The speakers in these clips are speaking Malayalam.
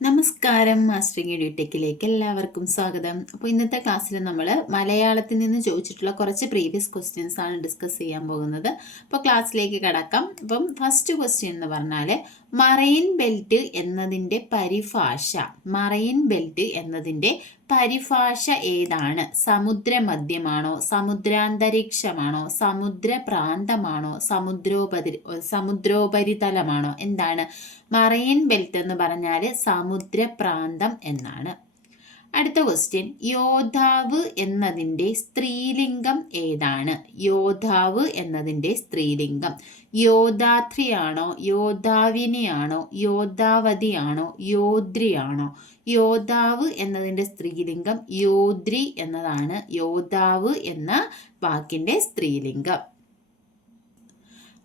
നമസ്കാരം, മാസ്റ്ററിംഗ് എഡ്യൂടെക്കിലേക്ക് എല്ലാവർക്കും സ്വാഗതം. അപ്പോൾ ഇന്നത്തെ ക്ലാസ്സിൽ നമ്മൾ മലയാളത്തിൽ നിന്ന് ചോദിച്ചിട്ടുള്ള കുറച്ച് പ്രീവിയസ് ക്വസ്റ്റ്യൻസ് ആണ് ഡിസ്കസ് ചെയ്യാൻ പോകുന്നത്. അപ്പോൾ ക്ലാസ്സിലേക്ക് കടക്കാം. അപ്പം ഫസ്റ്റ് ക്വസ്റ്റ്യൻ എന്ന് പറഞ്ഞാൽ മറൈൻ ബെൽറ്റ് എന്നതിൻ്റെ പരിഭാഷ. മറൈൻ ബെൽറ്റ് എന്നതിൻ്റെ പരിഭാഷ ഏതാണ്? സമുദ്രമധ്യമാണോ, സമുദ്രാന്തരീക്ഷമാണോ, സമുദ്രപ്രാന്തമാണോ, സമുദ്രോപരിതലമാണോ? എന്താണ് മറൈൻ ബെൽറ്റ് എന്ന് പറഞ്ഞാൽ? സമുദ്രപ്രാന്തം എന്നാണ്. അടുത്ത ക്വസ്റ്റ്യൻ, യോദ്ധാവ് എന്നതിൻ്റെ സ്ത്രീലിംഗം ഏതാണ്? യോദ്ധാവ് എന്നതിൻ്റെ സ്ത്രീലിംഗം യോദ്ധാത്രിയാണോ, യോദ്ധാവിനിയാണോ, യോദ്ധാവതിയാണോ, യോദ്രിയാണോ? യോദ്ധാവ് എന്നതിൻ്റെ സ്ത്രീലിംഗം യോദ്രി എന്നതാണ്. യോദ്ധാവ് എന്ന വാക്കിൻ്റെ സ്ത്രീലിംഗം.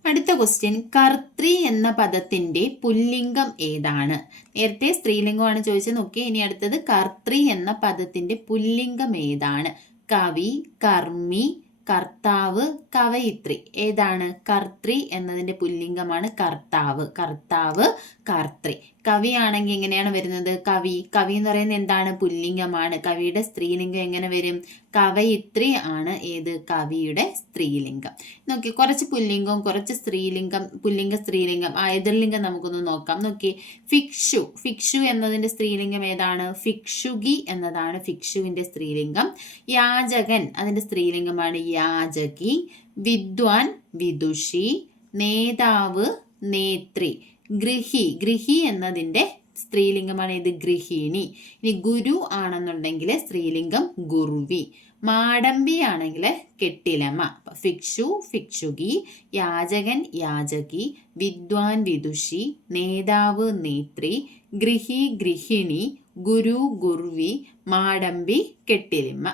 അടുത്ത ക്വസ്റ്റ്യൻ, കർത്തൃ എന്ന പദത്തിന്റെ പുല്ലിംഗം ഏതാണ്? നേരത്തെ സ്ത്രീലിംഗമാണ് ചോദിച്ചത്. നോക്കിയേ, ഇനി അടുത്തത് കർത്തൃ എന്ന പദത്തിന്റെ പുല്ലിംഗം ഏതാണ്? കവി, കർമ്മി, കർത്താവ്, കവയിത്രി. ഏതാണ്? കർത്തൃ എന്നതിന്റെ പുല്ലിംഗമാണ് കർത്താവ്. കർത്താവ്, കർത്തൃ. കവി ആണെങ്കിൽ എങ്ങനെയാണ് വരുന്നത്? കവി. കവി എന്ന് പറയുന്നത് എന്താണ്? പുല്ലിംഗമാണ്. കവിയുടെ സ്ത്രീലിംഗം എങ്ങനെ വരും? കവയിത്രി ആണ് ഏത്? കവിയുടെ സ്ത്രീലിംഗം. നോക്കി, കുറച്ച് പുല്ലിംഗവും കുറച്ച് സ്ത്രീലിംഗം, പുല്ലിംഗ സ്ത്രീലിംഗം, എതിർലിംഗം നമുക്കൊന്ന് നോക്കാം. നോക്കി, ഫിക്ഷു. ഫിക്ഷു എന്നതിന്റെ സ്ത്രീലിംഗം ഏതാണ്? ഫിക്ഷുകി എന്നതാണ് ഫിക്ഷുവിന്റെ സ്ത്രീലിംഗം. യാചകൻ, അതിന്റെ സ്ത്രീലിംഗമാണ് യാചകി. വിദ്വാൻ, വിദുഷി. നേതാവ്, നേത്രി. ഗൃഹി. ഗൃഹി എന്നതിൻ്റെ സ്ത്രീലിംഗമാണ് ഇത്? ഗൃഹിണി. ഇനി ഗുരു ആണെന്നുണ്ടെങ്കിൽ സ്ത്രീലിംഗം ഗുർവി. മാടമ്പി ആണെങ്കിൽ കെട്ടിലമ്മ. ഫിക്ഷു, ഫിക്ഷുകി. യാചകൻ, യാചകി. വിദ്വാൻ, വിദുഷി. നേതാവ്, നേത്രി. ഗൃഹി, ഗൃഹിണി. ഗുരു, ഗുർവി. മാടമ്പി, കെട്ടിലമ്മ.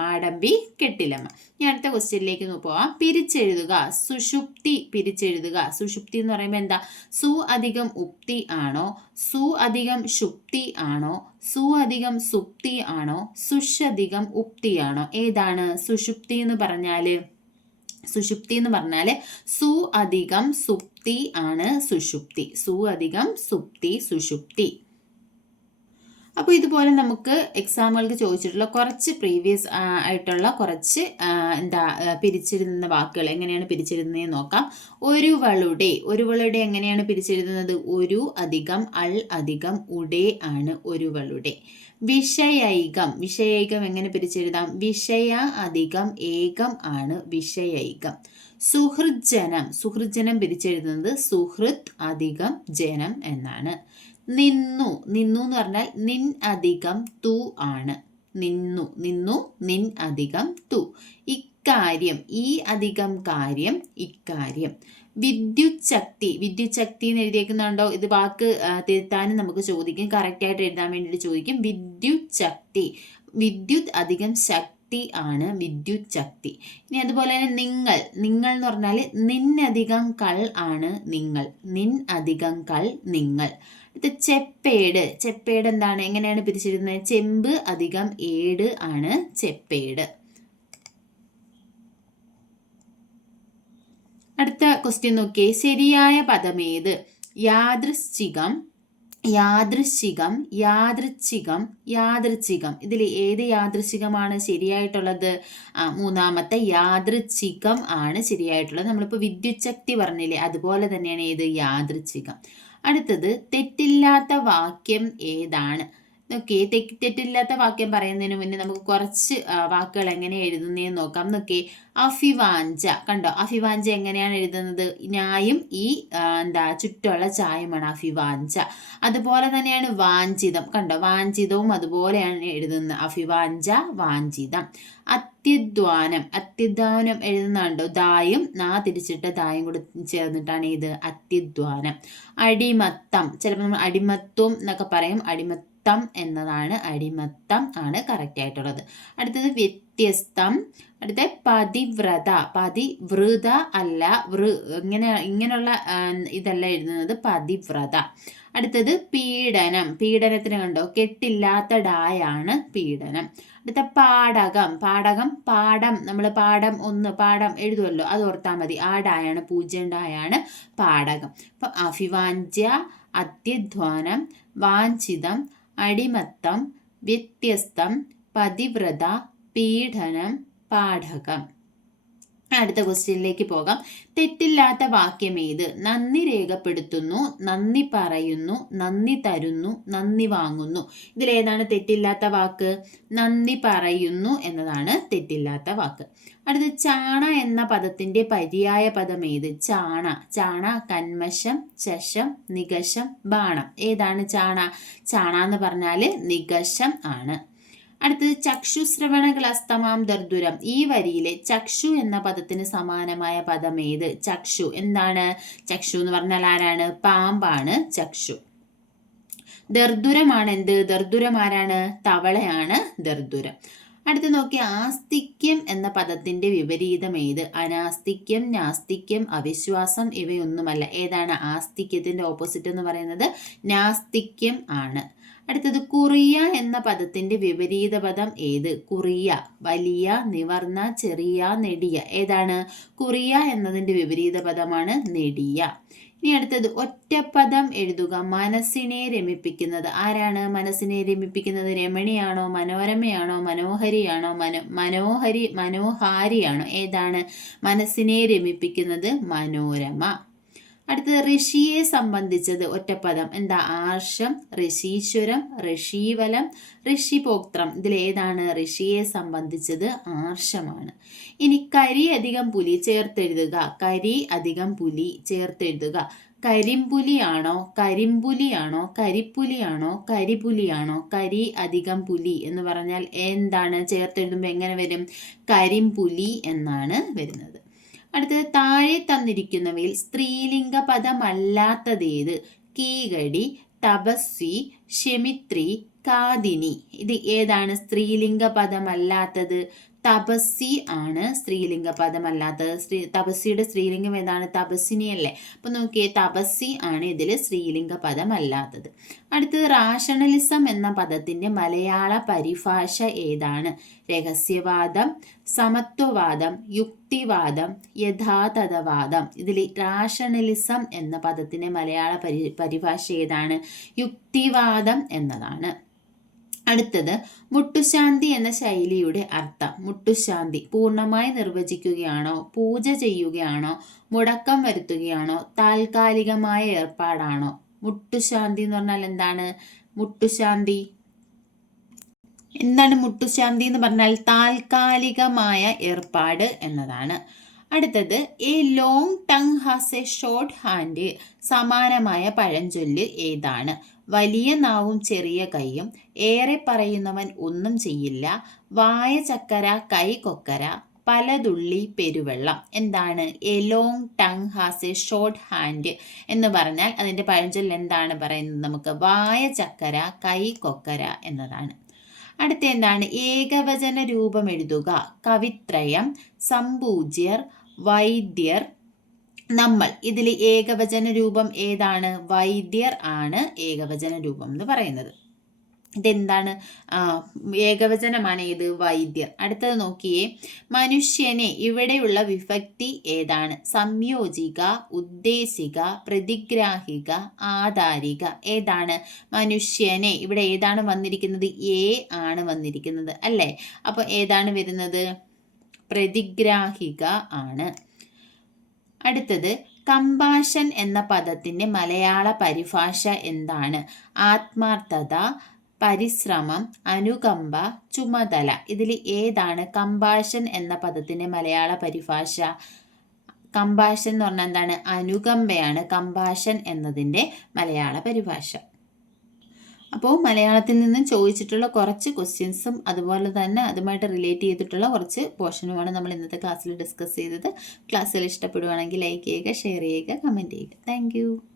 മാടമ്പി, കെട്ടിലമ്മ. ഇനി അടുത്ത ക്വസ്റ്റ്യനിലേക്ക് പോവാം. പിരിച്ചെഴുതുക. സുഷുപ്തി പിരിച്ചെഴുതുക. സുഷുപ്തി എന്ന് പറയുമ്പോൾ എന്താ? സു അധികം ഉപ്തി ആണോ, സു അധികം ശുപ്തി ആണോ, സു അധികം സുപ്തി ആണോ, സുഷധികം ഉപ്തിയാണോ? ഏതാണ് സുഷുപ്തി എന്ന് പറഞ്ഞാല്? സുഷുപ്തി എന്ന് പറഞ്ഞാൽ സു അധികം സുപ്തി ആണ് സുഷുപ്തി. സു അധികം സുപ്തി, സുഷുപ്തി. അപ്പോൾ ഇതുപോലെ നമുക്ക് എക്സാമുകൾക്ക് ചോദിച്ചിട്ടുള്ള കുറച്ച് പ്രീവിയസ് ആയിട്ടുള്ള കുറച്ച് പിരിച്ചെഴുതുന്ന വാക്കുകൾ എങ്ങനെയാണ് പിരിച്ചെഴുതുന്നതെന്ന് നോക്കാം. ഒരുവളുടെ. ഒരുവളുടെ എങ്ങനെയാണ് പിരിച്ചെഴുതുന്നത്? ഒരു അധികം അൾ അധികം ഉടേ ആണ് ഒരുവളുടെ. വിഷയൈകം. വിഷയൈകം എങ്ങനെ പിരിച്ചെഴുതാം? വിഷയ അധികം ഏകം ആണ് വിഷയൈകം. സുഹൃജ്ജനം. സുഹൃജ്ജനം പിരിച്ചെഴുതുന്നത് സുഹൃത് അധികം ജനം എന്നാണ്. നിന്നു. നിന്നു എന്ന് പറഞ്ഞാൽ നിൻ അധികം തു ആണ്. നിന്നു, നിന്നു, നിൻ അധികം തു. ഇക്കാര്യം. ഈ അധികം കാര്യം, ഇക്കാര്യം. വിദ്യുത് ശക്തി. വിദ്യുത് ശക്തി എന്ന് എഴുതിയേക്കുന്നുണ്ടോ? ഇത് വാക്ക് തിരുത്താനും നമുക്ക് ചോദിക്കും. കറക്റ്റായിട്ട് എഴുതാൻ വേണ്ടിയിട്ട് ചോദിക്കും. വിദ്യുത് ശക്തി. വിദ്യുത് അധികം ശക്തി ആണ് വിദ്യുത് ശക്തി. ഇനി അതുപോലെ തന്നെ നിങ്ങൾ. നിങ്ങൾ എന്ന് പറഞ്ഞാൽ നിന്നധികം കൾ ആണ് നിങ്ങൾ. നിൻ അധികം കൾ നിങ്ങൾ. ഇത് ചെപ്പേട്. ചെപ്പേട് എന്താണ്? എങ്ങനെയാണ് പിരിച്ചെഴുതുന്നത്? ചെമ്പ് അധികം ഏട് ആണ് ചെപ്പേട്. അടുത്ത ക്വസ്റ്റ്യൻ നോക്കിയേ. ശരിയായ പദമേത്? യാദൃശ്ചികം, യാദൃശ്ചികം, യാദൃച്ഛികം, യാദൃച്ഛികം. ഇതിൽ ഏത് യാദൃച്ഛികമാണ് ശരിയായിട്ടുള്ളത്? മൂന്നാമത്തെ യാദൃച്ഛികം ആണ് ശരിയായിട്ടുള്ളത്. നമ്മളിപ്പോൾ വിദ്യുത് ശക്തി പറഞ്ഞില്ലേ, അതുപോലെ തന്നെയാണ് ഏത്? യാദൃച്ഛികം. അടുത്തത് തെറ്റില്ലാത്ത വാക്യം ഏതാണ്? നോക്കിയേ, തെറ്റില്ലാത്ത വാക്യം പറയുന്നതിന് മുന്നേ നമുക്ക് കുറച്ച് വാക്കുകൾ എങ്ങനെ എഴുതുന്നതെന്ന് നോക്കാം. നോക്കിയേ, അഭിവാഞ്ച. കണ്ടോ? അഭിവാഞ്ച എങ്ങനെയാണ് എഴുതുന്നത്? ന്യായും ഈ ചുറ്റുള്ള ചായമാണ് അഭിവാഞ്ച. അതുപോലെ തന്നെയാണ് വാഞ്ചിതം. കണ്ടോ? വാഞ്ചിതവും അതുപോലെയാണ് എഴുതുന്നത്. അഭിവാഞ്ച, വാഞ്ചിതം. അത്യുദ്വാനം. അത്യുദ്വാനം എഴുതുന്നുണ്ടോ? ദായും നാ തിരിച്ചിട്ട് ദായും കൂടെ ചേർന്നിട്ടാണ് ഇത് അത്യുദ്വാനം. അടിമത്തം. ചിലപ്പോൾ നമ്മൾ അടിമത്വം എന്നൊക്കെ പറയും. അടിമത്തം എന്നതാണ്. അടിമത്തം ആണ് കറക്റ്റ് ആയിട്ടുള്ളത്. അടുത്തത് വ്യത്യസ്തം. അടുത്ത പതിവ്രത. പതിവൃത അല്ല, ഇങ്ങനെയുള്ള ഇതല്ല എഴുതുന്നത്. പതിവ്രത. അടുത്തത് പീഡനം. പീഡനത്തിന് കണ്ടോ? കെട്ടില്ലാത്ത ഡായാണ് പീഡനം. അടുത്ത പാടകം. പാടകം പാഠം. നമ്മൾ പാഠം 1 പാഠം എഴുതുമല്ലോ, അത് ഓർത്താൽ മതി. ആ ഡായാണ്, പൂജ്യം ഡായാണ് പാടകം. അപ്പം അഭിവാഞ്ച്യ, അത്യധ്വാനം, വാഞ്ചിതം, അടിമത്തം, വ്യത്യസ്തം, പതിവ്രത, പീഡനം, പാഠകം. അടുത്ത ക്വസ്റ്റ്യനിലേക്ക് പോകാം. തെറ്റില്ലാത്ത വാക്യം ഏത്? നന്ദി രേഖപ്പെടുത്തുന്നു, നന്ദി പറയുന്നു, നന്ദി തരുന്നു, നന്ദി വാങ്ങുന്നു. ഇതിലേതാണ് തെറ്റില്ലാത്ത വാക്ക്? നന്ദി പറയുന്നു എന്നതാണ് തെറ്റില്ലാത്ത വാക്ക്. അടുത്ത് ചാണ എന്ന പദത്തിന്റെ പര്യായ പദം ഏത്? ചാണ. ചാണ കന്മഷം, ചശം, നികഷം, ബാണം. ഏതാണ് ചാണ? ചാണ എന്ന് പറഞ്ഞാല് നികഷം ആണ്. അടുത്തത് ചക്ഷുശ്രവണകളസ്തമാം ദർദുരം. ഈ വരിയിലെ ചക്ഷു എന്ന പദത്തിന് സമാനമായ പദം ഏത്? ചക്ഷു. എന്താണ് ചക്ഷു എന്ന് പറഞ്ഞാൽ? ആരാണ്? പാമ്പാണ് ചക്ഷു. ദർദുരമാണ് എന്ത്? ദർദുരം ആരാണ്? തവളയാണ് ദർദുരം. അടുത്ത് നോക്കി, ആസ്തിക്യം എന്ന പദത്തിന്റെ വിപരീതം ഏത്? അനാസ്തിക്യം, നാസ്തിക്യം, അവിശ്വാസം ഇവയൊന്നുമല്ല. ഏതാണ്? ആസ്തിക്യത്തിന്റെ ഓപ്പോസിറ്റ് എന്ന് പറയുന്നത് നാസ്തിക്യം ആണ്. അടുത്തത് കുറിയ എന്ന പദത്തിന്റെ വിപരീത പദം ഏത്? കുറിയ. വലിയ, നിവർന്ന, ചെറിയ, നെടിയ. ഏതാണ്? കുറിയ എന്നതിന്റെ വിപരീത പദമാണ് നെടിയ. ഇനി അടുത്തത് ഒറ്റപ്പദം എഴുതുക. മനസ്സിനെ രമിപ്പിക്കുന്നത്. ആരാണ് മനസ്സിനെ രമിപ്പിക്കുന്നത്? രമണിയാണോ, മനോരമയാണോ, മനോഹരിയാണോ, മനോഹാരിയാണോ? ഏതാണ് മനസ്സിനെ രമിപ്പിക്കുന്നത്? മനോരമ. അടുത്തത് ഋഷിയെ സംബന്ധിച്ചത്. ഒറ്റപ്പദം എന്താ? ആർഷം, ഋഷീശ്വരം, ഋഷീവലം, ഋഷിപോക്ത്രം. ഇതിലേതാണ്? ഋഷിയെ സംബന്ധിച്ചത് ആർഷമാണ്. ഇനി കരി അധികം പുലി ചേർത്തെഴുതുക. കരി അധികം പുലി ചേർത്തെഴുതുക. കരിമ്പുലിയാണോ, കരിമ്പുലിയാണോ, കരിപ്പുലിയാണോ, കരിപുലിയാണോ? കരി അധികം പുലി എന്ന് പറഞ്ഞാൽ എന്താണ്? ചേർത്തെഴുതുമ്പോൾ എങ്ങനെ വരും? കരിമ്പുലി എന്നാണ് വരുന്നത്. അടുത്തത് താഴെ തന്നിരിക്കുന്നവയിൽ സ്ത്രീലിംഗ പദമല്ലാത്തതേത്? കീകടി, തപസ്വി, ക്ഷമിത്രി, കാദിനി. ഇത് ഏതാണ് സ്ത്രീലിംഗ പദമല്ലാത്തത്? തപസ്സി ആണ് സ്ത്രീലിംഗ പദമല്ലാത്തത്. തപസ്സിയുടെ സ്ത്രീലിംഗം ഏതാണ്? തപസ്സിനി അല്ലേ? അപ്പൊ നോക്കിയേ, തപസ്സി ആണ് ഇതിൽ സ്ത്രീലിംഗ പദമല്ലാത്തത്. അടുത്തത് റാഷണലിസം എന്ന പദത്തിന്റെ മലയാള പരിഭാഷ ഏതാണ്? രഹസ്യവാദം, സമത്വവാദം, യുക്തിവാദം, യഥാതഥവാദം. ഇതിൽ റാഷണലിസം എന്ന പദത്തിന്റെ മലയാള പരിഭാഷ ഏതാണ്? യുക്തിവാദം എന്നതാണ്. അടുത്തത് മുട്ടുശാന്തി എന്ന ശൈലിയുടെ അർത്ഥം. മുട്ടുശാന്തി പൂർണ്ണമായി നിർവചിക്കുകയാണോ, പൂജ ചെയ്യുകയാണോ, മുടക്കം വരുത്തുകയാണോ, താൽക്കാലികമായ ഏർപ്പാടാണോ? മുട്ടുശാന്തി എന്ന് പറഞ്ഞാൽ എന്താണ്? മുട്ടുശാന്തി എന്താണ്? മുട്ടുശാന്തി എന്ന് പറഞ്ഞാൽ താൽക്കാലികമായ ഏർപ്പാട് എന്നതാണ്. അടുത്തത് A long tongue has A short hand. സമാനമായ പഴഞ്ചൊല്ല് ഏതാണ്? വലിയ നാവും ചെറിയ കൈയും, ഏറെ പറയുന്നവൻ ഒന്നും ചെയ്യില്ല, വായ ചക്കര കൈ കൊക്കര, പലതുള്ളി പെരുവെള്ളം. എന്താണ്? A long tongue has A short hand എന്ന് പറഞ്ഞാൽ അതിൻ്റെ പഴഞ്ചൊല്ല് എന്താണ് പറയുന്നത്? നമുക്ക് വായ ചക്കര കൈ കൊക്കര എന്നതാണ്. അടുത്ത എന്താണ്? ഏകവചന രൂപം എഴുതുക. കവിത്രയം, സമ്പൂജ്യർ, വൈദ്യർ, നമ്മൾ. ഇതിൽ ഏകവചന രൂപം ഏതാണ്? വൈദ്യർ ആണ് ഏകവചന രൂപം എന്ന് പറയുന്നത്. ഇതെന്താണ്? ഏകവചനമാണ് ഏത്? വൈദ്യർ. അടുത്തത് നോക്കിയേ, മനുഷ്യനെ ഇവിടെയുള്ള വിഭക്തി ഏതാണ്? സംയോജിക, ഉദ്ദേശിക, പ്രതിഗ്രാഹിക, ആധാരിക. ഏതാണ്? മനുഷ്യനെ ഇവിടെ ഏതാണ് വന്നിരിക്കുന്നത്? എ ആണ് വന്നിരിക്കുന്നത് അല്ലേ? അപ്പൊ ഏതാണ് വരുന്നത്? പ്രതിഗ്രാഹിക ആണ്. അടുത്തത് കമ്പാഷൻ എന്ന പദത്തിന്റെ മലയാള പരിഭാഷ എന്താണ്? ആത്മാർത്ഥത, പരിശ്രമം, അനുകമ്പ, ചുമതല. ഇതിൽ ഏതാണ് കമ്പാഷൻ എന്ന പദത്തിന്റെ മലയാള പരിഭാഷ? കമ്പാഷൻ എന്ന് പറഞ്ഞാൽ എന്താണ്? അനുകമ്പയാണ് കമ്പാഷൻ എന്നതിൻ്റെ മലയാള പരിഭാഷ. അപ്പോൾ മലയാളത്തിൽ നിന്നും ചോദിച്ചിട്ടുള്ള കുറച്ച് ക്വസ്റ്റ്യൻസും അതുപോലെ തന്നെ അതുമായിട്ട് റിലേറ്റ് ചെയ്തിട്ടുള്ള കുറച്ച് പോർഷനുമാണ് നമ്മൾ ഇന്നത്തെ ക്ലാസ്സിൽ ഡിസ്കസ് ചെയ്തത്. ക്ലാസ്സിൽ ഇഷ്ടപ്പെടുവാണെങ്കിൽ ലൈക്ക് ചെയ്യുക, ഷെയർ ചെയ്യുക, കമൻറ്റ് ചെയ്യുക. താങ്ക്